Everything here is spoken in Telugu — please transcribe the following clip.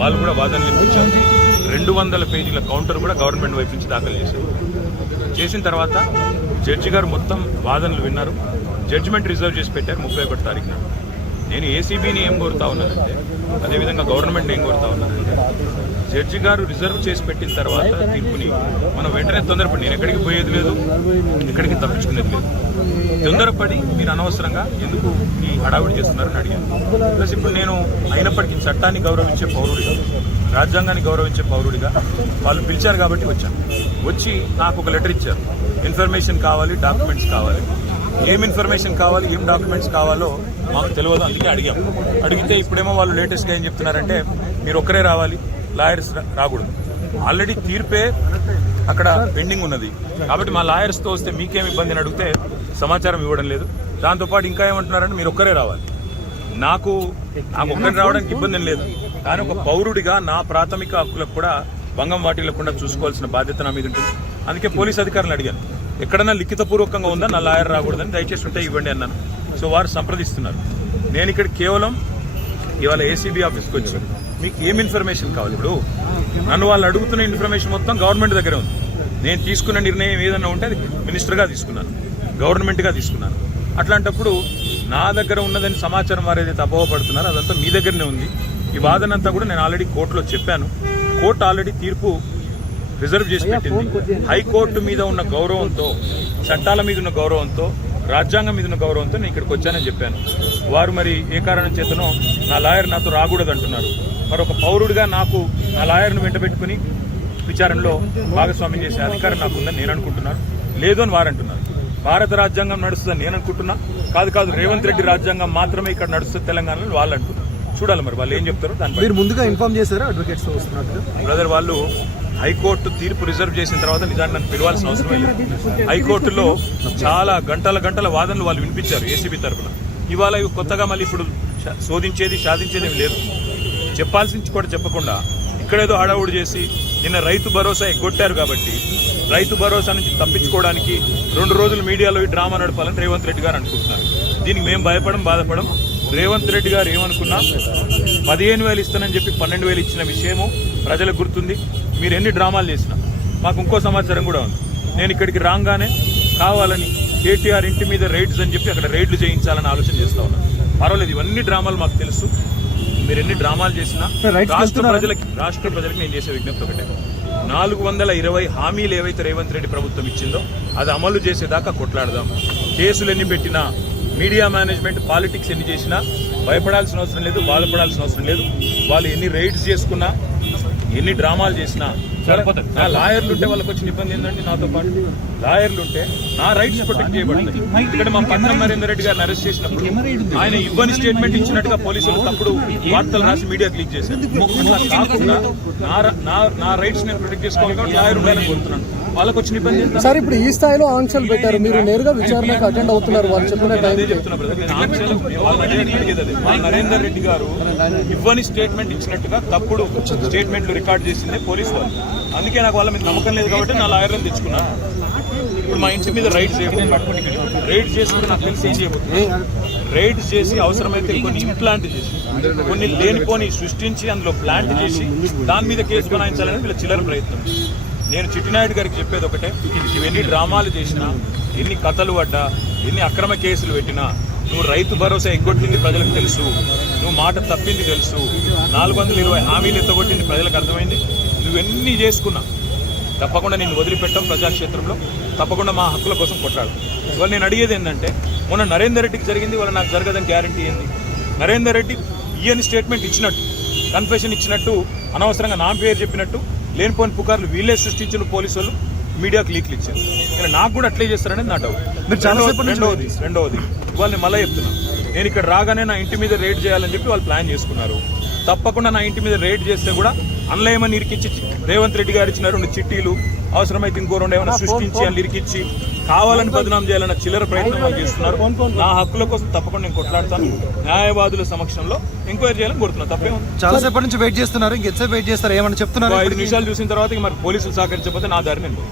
వాళ్ళు కూడా వాదనలు వినిపించారు. 200 పేజీల కౌంటర్ కూడా గవర్నమెంట్ వైపు నుంచి దాఖలు చేశారు. చేసిన తర్వాత జడ్జి గారు మొత్తం వాదనలు విన్నారు. జడ్జిమెంట్ రిజర్వ్ చేసి పెట్టారు 31 తారీఖున. నేను ఏసీబీని ఏం కోరుతా ఉన్నానంటే, అదేవిధంగా గవర్నమెంట్ ఏం కోరుతా ఉన్నానంటే, జడ్జి గారు రిజర్వ్ చేసి పెట్టిన తర్వాత తీర్పుని మనం వెంటనే తొందరపడి, నేను ఎక్కడికి పోయేది లేదు, ఎక్కడికి తప్పించుకునేది లేదు, తొందరపడి మీరు అనవసరంగా ఎందుకు ఈ హడావుడి చేస్తున్నారని అడిగాను. ప్లస్ ఇప్పుడు నేను అయినప్పటికీ చట్టాన్ని గౌరవించే పౌరుడిగా, రాజ్యాంగాన్ని గౌరవించే పౌరుడిగా వాళ్ళు పిలిచారు కాబట్టి వచ్చాను. వచ్చి నాకు ఒక లెటర్ ఇచ్చారు. ఇన్ఫర్మేషన్ కావాలి, డాక్యుమెంట్స్ కావాలి. ఏం ఇన్ఫర్మేషన్ కావాలి, ఏం డాక్యుమెంట్స్ కావాలో మాకు తెలియదు, అందుకే అడిగాం. అడిగితే ఇప్పుడేమో వాళ్ళు లేటెస్ట్గా ఏం చెప్తున్నారంటే, మీరు ఒక్కరే రావాలి, లాయర్స్ రాకూడదు. ఆల్రెడీ తీర్పే అక్కడ పెండింగ్ ఉన్నది కాబట్టి మా లాయర్స్తో వస్తే మీకేం ఇబ్బంది అని అడిగితే సమాచారం ఇవ్వడం లేదు. దాంతోపాటు ఇంకా ఏమంటున్నారంటే, మీరు ఒక్కరే రావాలి. నాకు ఒక్కరే రావడానికి ఇబ్బంది లేదు, కానీ ఒక పౌరుడిగా నా ప్రాథమిక హక్కులకు కూడా భంగం వాటిల్లకుండా చూసుకోవాల్సిన బాధ్యత నా మీద ఉంటుంది. అందుకే పోలీస్ అధికారులు అడిగాను, ఎక్కడన్నా లిఖితపూర్వకంగా ఉందా నా లాయర్ రాకూడదని, దయచేసి ఉంటే ఇవ్వండి అన్నాను. సో వారు సంప్రదిస్తున్నారు. నేను ఇక్కడ కేవలం ఇవాళ ఏసీబీ ఆఫీస్కి వచ్చి మీకు ఏం ఇన్ఫర్మేషన్ కావాలి, ఇప్పుడు నన్ను వాళ్ళు అడుగుతున్న ఇన్ఫర్మేషన్ మొత్తం గవర్నమెంట్ దగ్గరే ఉంది. నేను తీసుకున్న నిర్ణయం ఏదన్నా ఉంటే అది మినిస్టర్గా తీసుకున్నాను, గవర్నమెంట్గా తీసుకున్నాను. అట్లాంటప్పుడు నా దగ్గర ఉన్నదని సమాచారం వారు ఏదైతే అపోహపడుతున్నారో అదంతా మీ దగ్గరనే ఉంది. ఈ వాదనంతా కూడా నేను ఆల్రెడీ కోర్టులో చెప్పాను. కోర్టు ఆల్రెడీ తీర్పు రిజర్వ్ చేసి పెట్టింది. హైకోర్టు మీద ఉన్న గౌరవంతో, చట్టాల మీద ఉన్న గౌరవంతో, రాజ్యాంగం మీద ఉన్న గౌరవంతో నేను ఇక్కడికి వచ్చానని చెప్పాను. వారు మరి ఏ కారణం చేతనో నా లాయర్ నాతో రాకూడదు అంటున్నారు. మరి ఒక పౌరుడిగా నాకు నా లాయర్ను వెంటబెట్టుకుని విచారణలో భాగస్వామ్యం చేసే అధికారం నాకుందని నేను అనుకుంటున్నాను. లేదు అని వారు అంటున్నారు. భారత రాజ్యాంగం నడుస్తుందని నేను అనుకుంటున్నా. కాదు, రేవంత్ రెడ్డి రాజ్యాంగం మాత్రమే ఇక్కడ నడుస్తుంది తెలంగాణలో వాళ్ళు అంటున్నారు. చూడాలి మరి వాళ్ళు ఏం చెప్తారో. దాని మీరు ముందుగా ఇన్ఫార్మ్ చేశారా అడ్వకేట్స్ బ్రదర్? వాళ్ళు హైకోర్టు తీర్పు రిజర్వ్ చేసిన తర్వాత నిజాన్ని నన్ను పిలవాల్సిన అవసరం లేదు. హైకోర్టులో చాలా గంటల వాదనలు వాళ్ళు వినిపించారు ఏసీబీ తరఫున. ఇవాళ కొత్తగా మళ్ళీ ఇప్పుడు శోధించేది సాధించేది లేదు. చెప్పాల్సింది కూడా చెప్పకుండా ఇక్కడేదో హడావుడి చేసి నిన్న రైతు భరోసా ఎగ్గొట్టారు కాబట్టి రైతు భరోసా నుంచి తప్పించుకోవడానికి 2 రోజులు మీడియాలో ఈ డ్రామా నడపాలని రేవంత్ రెడ్డి గారు అనుకుంటున్నారు. దీనికి మేము బాధపడం. రేవంత్ రెడ్డి గారు ఏమనుకున్నా 15,000 ఇస్తానని చెప్పి 12,000 ఇచ్చిన విషయము ప్రజలకు గుర్తుంది. మీరు ఎన్ని డ్రామాలు చేసినా మాకు ఇంకో సమాచారం కూడా ఉంది. నేను ఇక్కడికి రాగానే కావాలని కేటీఆర్ ఇంటి మీద రైడ్స్ అని చెప్పి అక్కడ రైడ్లు చేయించాలని ఆలోచన చేస్తా ఉన్నాను. పర్వాలేదు, ఇవన్నీ డ్రామాలు మాకు తెలుసు. మీరు ఎన్ని డ్రామాలు చేసినా రాష్ట్ర ప్రజలకి నేను చేసే విజ్ఞప్తి ఒకటే, 420 హామీలు ఏవైతే రేవంత్ రెడ్డి ప్రభుత్వం ఇచ్చిందో అది అమలు చేసేదాకా కొట్లాడదాం. కేసులు ఎన్ని పెట్టినా, మీడియా మేనేజ్మెంట్ పాలిటిక్స్ ఎన్ని చేసినా భయపడాల్సిన అవసరం లేదు, బాధపడాల్సిన అవసరం లేదు. వాళ్ళు ఎన్ని రైడ్స్ చేసుకున్నా, ఎన్ని డ్రామాలు చేసినా సరిపోతుంది. నా లాయర్లు ఉంటే వాళ్ళకి వచ్చిన ఇబ్బంది ఏంటంటే, నాతో పాటు లాయర్లు ఉంటే నా రైట్స్ ప్రొటెక్ట్ చేయబడుతుంది. ఇక్కడ మా పట్నం నరేందర్ రెడ్డి గారిని అరెస్ట్ చేసినప్పుడు ఆయన ఇవ్వని స్టేట్మెంట్ ఇచ్చినట్టుగా పోలీసులు తప్పుడు వార్తలు రాసి మీడియాకి లీక్ చేశారు. అట్లా కాకుండా నా రైట్స్ నేను ప్రొటెక్ట్ చేసుకోవాలి, లాయర్ ఉండాలని కోరుతున్నాను. వాళ్ళకి వచ్చిన ఇబ్బంది సార్. ఇప్పుడు ఈ స్థాయిలో ఆంక్షలు పెట్టారు, మీరు నేరుగా విచారణకు అటెండ్ అవుతున్నారు. వాళ్ళు చెప్పిన అదే చెప్తున్నా బ్రదర్. నేను ఆంక్షలు నరేందర్ రెడ్డి గారు ఇవ్వని స్టేట్మెంట్ ఇచ్చినట్టుగా తప్పుడు స్టేట్మెంట్లు రికార్డ్ చేసింది పోలీసు వాళ్ళు. అందుకే నాకు వాళ్ళ మీద నమ్మకం లేదు కాబట్టి నా లాయర్లను తెచ్చుకున్నాను. ఇప్పుడు మా ఇంటి మీద రైడ్ చేసి నాకు తెలిసి ఏం చేయబోతుంది, రైడ్ చేసి అవసరమైతే కొన్ని ఇంప్లాంట్ చేసి, కొన్ని లేనిపోని సృష్టించి అందులో ప్లాంట్ చేసి దాని మీద కేసు బనాయించాలని వీళ్ళ చిల్లర ప్రయత్నం. నేను చిట్టినాయుడు గారికి చెప్పేది ఒకటే, ఎన్ని డ్రామాలు చేసినా, ఎన్ని కథలు పడ్డా, ఎన్ని అక్రమ కేసులు పెట్టినా, నువ్వు రైతు భరోసా ఎగ్గొట్టింది ప్రజలకు తెలుసు, నువ్వు మాట తప్పింది తెలుసు, 420 హామీలు ఎత్తగొట్టింది ప్రజలకు అర్థమైంది. నువ్వెన్ని చేసుకున్నా తప్పకుండా నేను వదిలిపెట్టాం. ప్రజాక్షేత్రంలో తప్పకుండా మా హక్కుల కోసం కొట్లాడు. ఇవాళ నేను అడిగేది ఏంటంటే, మొన్న నరేందర్ రెడ్డికి జరిగింది, వాళ్ళ నాకు జరగదని గ్యారంటీ ఏంది? నరేందర్ రెడ్డి ఈయన స్టేట్మెంట్ ఇచ్చినట్టు, కన్ఫెషన్ ఇచ్చినట్టు, అనవసరంగా నా పేరు చెప్పినట్టు లేనిపోని పుకార్లు వీళ్ళే సృష్టించిన పోలీసు వాళ్ళు మీడియాకు లీక్లు ఇచ్చారు. ఇలా నాకు కూడా అట్లే చేస్తారనేది నా డౌట్. రెండవది ఇవాళ నేను మళ్ళీ చెప్తున్నా, నేను ఇక్కడ రాగానే నా ఇంటి మీద రైడ్ చేయాలని చెప్పి వాళ్ళు ప్లాన్ చేసుకున్నారు. తప్పకుండా నా ఇంటి మీద రైడ్ చేస్తే కూడా అందులో ఏమని ఇరికిచ్చి, రేవంత్ రెడ్డి గారు ఇచ్చిన 2 చిట్టీలు, అవసరమైతే ఇంకో 2 ఏమైనా సృష్టించి అని ఇరికిచ్చి కావాలని బదనాం చేయాలన్న చిల్లర ప్రయత్నం చేస్తున్నారు. నా హక్కుల కోసం తప్పకుండా నేను కొట్లాడతాను. న్యాయవాదుల సమక్షంలో ఎంక్వైరీ చేయాలని కోరుతున్నాను. తప్పే చాలాసేపటి నుంచి వెయిట్ చేస్తున్నారు, ఇంకెంతసేపు వెయిట్ చేస్తారు ఏమని చెప్తున్నారు? 5 నిమిషాలు చూసిన తర్వాత మరి పోలీసులు సహకరించకపోతే నా దారి నేను